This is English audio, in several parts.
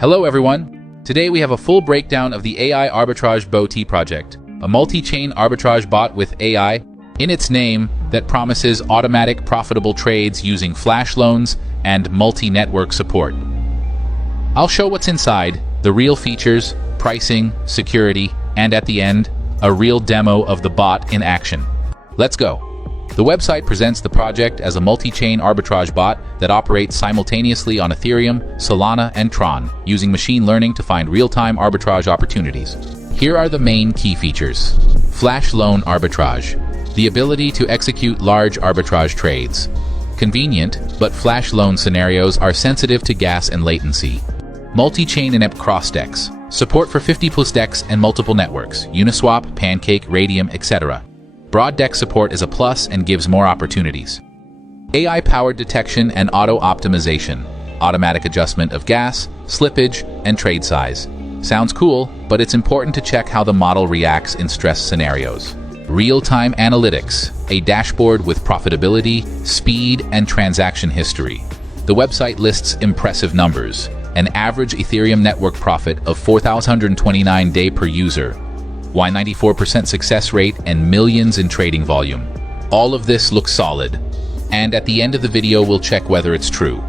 Hello everyone! Today we have a full breakdown of the AI Arbitrage Bot project, a multi-chain arbitrage bot with AI in its name that promises automatic profitable trades using flash loans and multi-network support. I'll show what's inside, the real features, pricing, security, and at the end, a real demo of the bot in action. Let's go! The website presents the project as a multi-chain arbitrage bot that operates simultaneously on Ethereum, Solana, and Tron, using machine learning to find real-time arbitrage opportunities. Here are the main key features. Flash loan arbitrage. The ability to execute large arbitrage trades. Convenient, but flash loan scenarios are sensitive to gas and latency. Multi-chain and cross DEX. Support for 50+ DEX and multiple networks, Uniswap, Pancake, Radium, etc. Broad DEX support is a plus and gives more opportunities. AI-powered detection and auto-optimization. Automatic adjustment of gas, slippage, and trade size. Sounds cool, but it's important to check how the model reacts in stress scenarios. Real-time analytics. A dashboard with profitability, speed, and transaction history. The website lists impressive numbers. An average Ethereum network profit of 4,029 day per user. 94% success rate and millions in trading volume. All of this looks solid. And at the end of the video, we'll check whether it's true.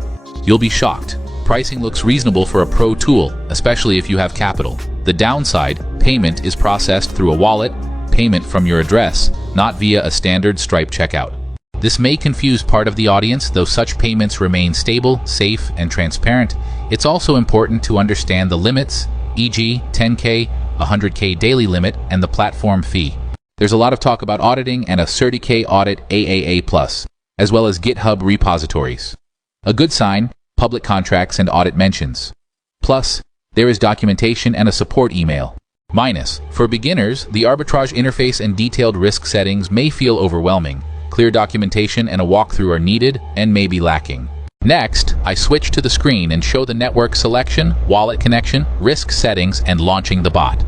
You'll be shocked. Pricing looks reasonable for a pro tool, especially if you have capital. The downside, payment is processed through a wallet, payment from your address, not via a standard Stripe checkout. This may confuse part of the audience, though such payments remain stable, safe, and transparent. It's also important to understand the limits, e.g. 10K, 100K daily limit, and the platform fee. There's a lot of talk about auditing and a 30K audit AAA+, as well as GitHub repositories. A good sign, public contracts and audit mentions. Plus, there is documentation and a support email. Minus, for beginners, the arbitrage interface and detailed risk settings may feel overwhelming. Clear documentation and a walkthrough are needed and may be lacking. Next, I switch to the screen and show the network selection, wallet connection, risk settings, and launching the bot.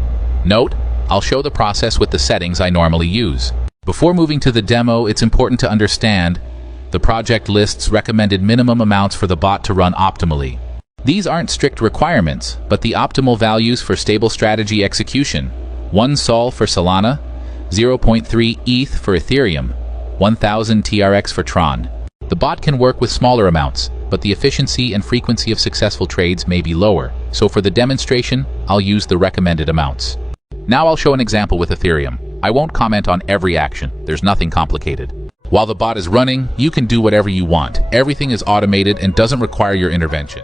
Note, I'll show the process with the settings I normally use. Before moving to the demo, it's important to understand the project lists recommended minimum amounts for the bot to run optimally. These aren't strict requirements, but the optimal values for stable strategy execution. 1 Sol for Solana, 0.3 ETH for Ethereum, 1000 TRX for Tron. The bot can work with smaller amounts, but the efficiency and frequency of successful trades may be lower, so for the demonstration, I'll use the recommended amounts. Now I'll show an example with Ethereum. I won't comment on every action, there's nothing complicated. While the bot is running, you can do whatever you want. Everything is automated and doesn't require your intervention.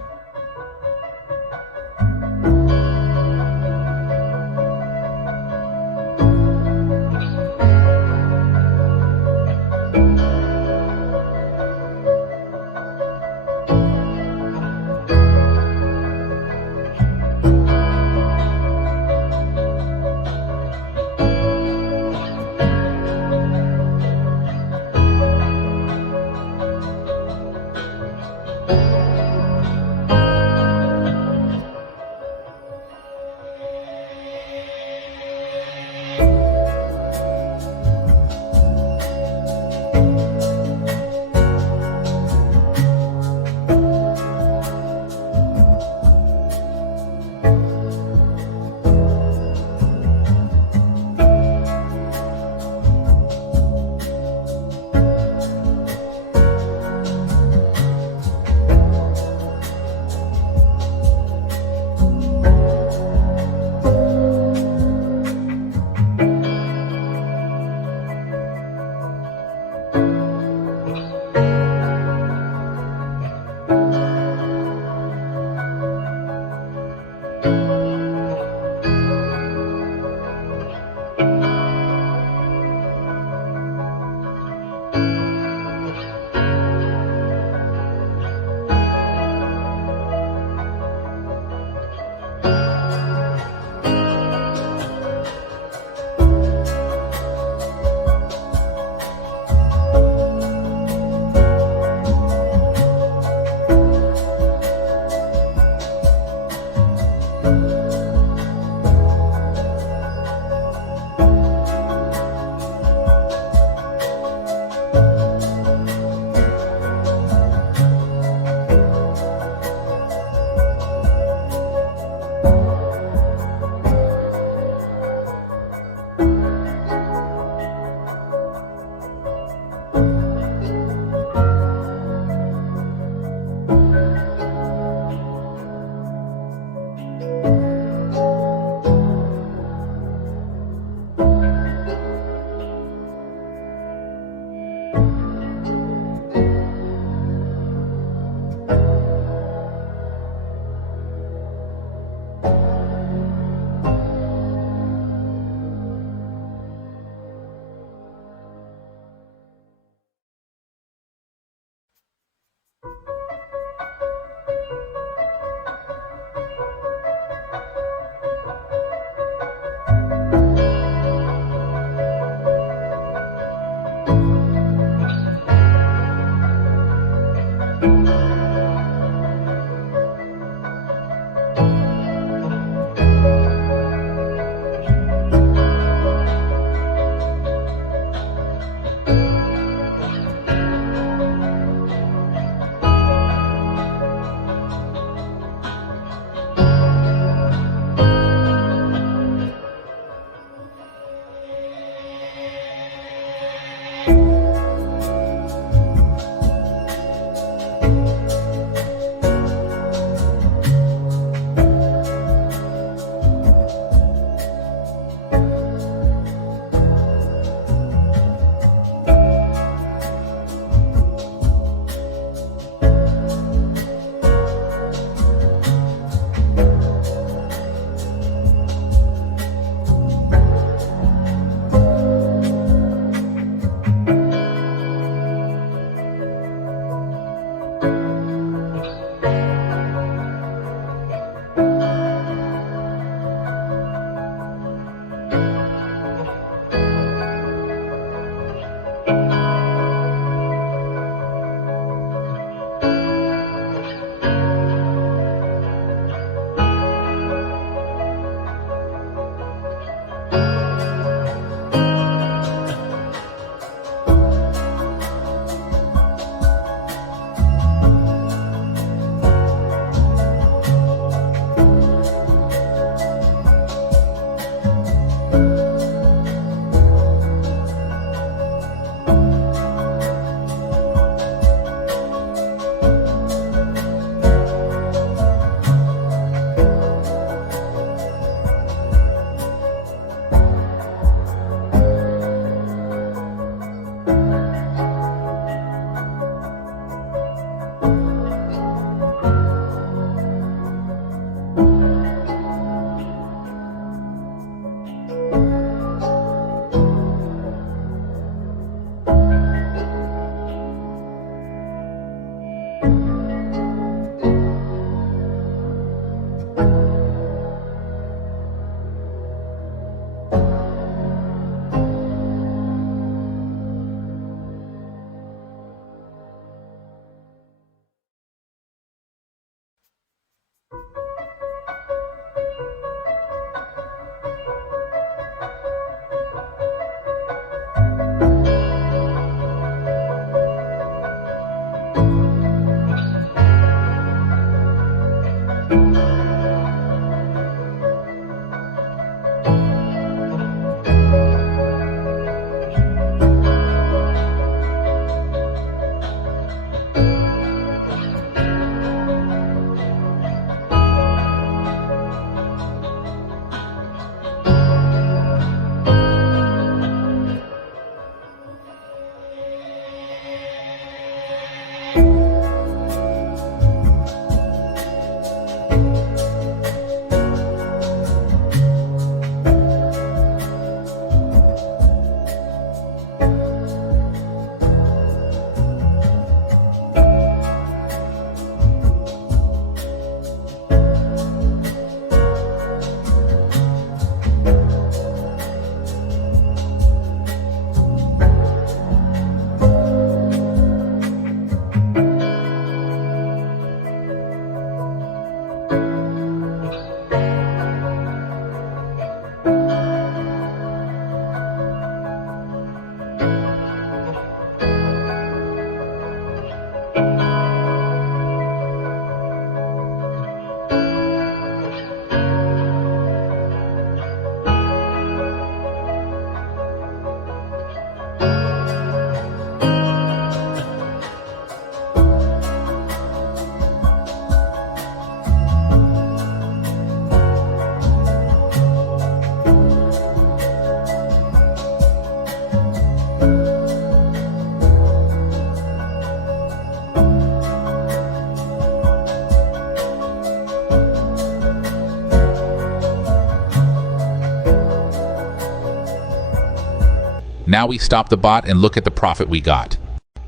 Now we stop the bot and look at the profit we got.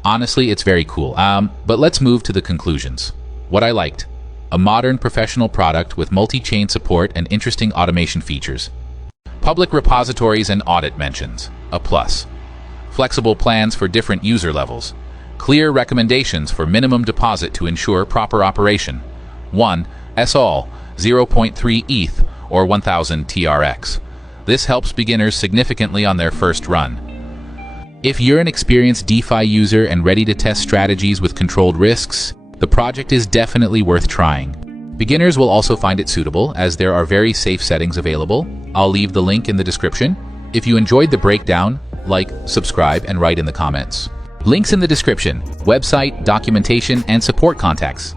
Honestly, it's very cool. But let's move to the conclusions. What I liked: a modern professional product with multi-chain support and interesting automation features. Public repositories and audit mentions, a plus. Flexible plans for different user levels. Clear recommendations for minimum deposit to ensure proper operation. 1 SOL, 0.3 ETH, or 1000 TRX. This helps beginners significantly on their first run. If you're an experienced DeFi user and ready to test strategies with controlled risks, the project is definitely worth trying. Beginners will also find it suitable, as there are very safe settings available. I'll leave the link in the description. If you enjoyed the breakdown, like, subscribe, and write in the comments. Links in the description: website, documentation, and support contacts.